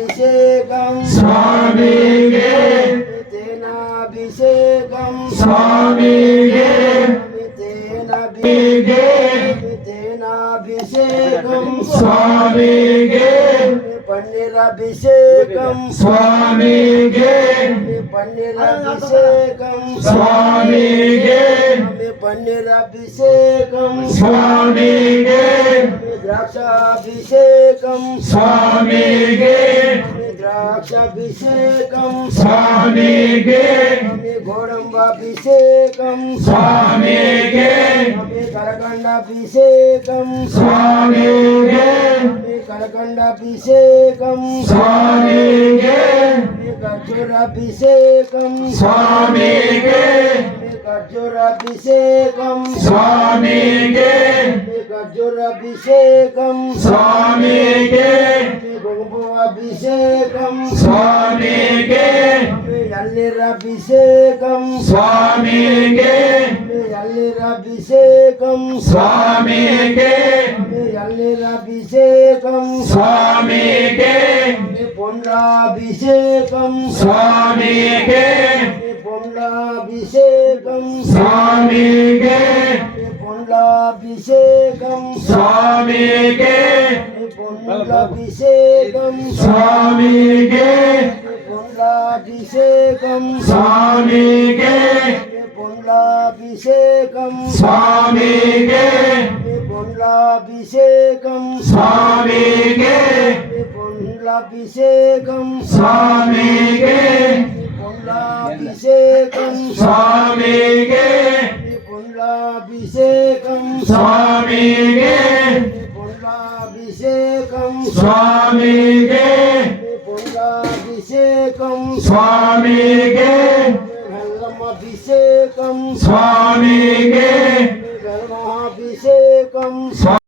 తేనాభిషేకం స్వామికే తేనాభిషేకం స్వామికే తేనాభిషేకం స్వామికే పన్నీరాభిషేకం స్వామికే పన్నీరాభిషేకం స్వామికే పన్నీరాభిషేకం స్వామికే ద్రాక్షాభిషేకం స్వామికే ద్రాక్షాభిషేకం స్వామికే గోడంబాభిషేకం స్వామికే కలకండాభిషేకం స్వామికే కలకండాభిషేకం స్వామికే ఖర్జూరాభిషేకం స్వామికే ఖర్జూరాభిషేకం స్వామికే ఖర్జూరాభిషేకం స్వామికే కుంకుమాభిషేకం స్వామికే ఎల్లిరాభిషేకం స్వామికే ఎల్లిరాభిషేకం స్వామికే ఎల్లిరాభిషేకం స్వామికే పొండాభిషేకం స్వామికే పొండాభిషేకం స్వామికే పొండాభిషేకం స్వామికే పొండాభిషేకం స్వామికే పొండాభిషేకం స్వామికే పొండాభిషేకం స్వామికే పొండాభిషేకం స్వామికే పొండాభిషేకం స్వామికే పొండాభిషేకం స్వామికే పొండాభిషేకం స్వామికే పొండాభిషేకం స్వామికే పొండాభిషేకం స్వామికే నల్లమభిషేకం స్వామికే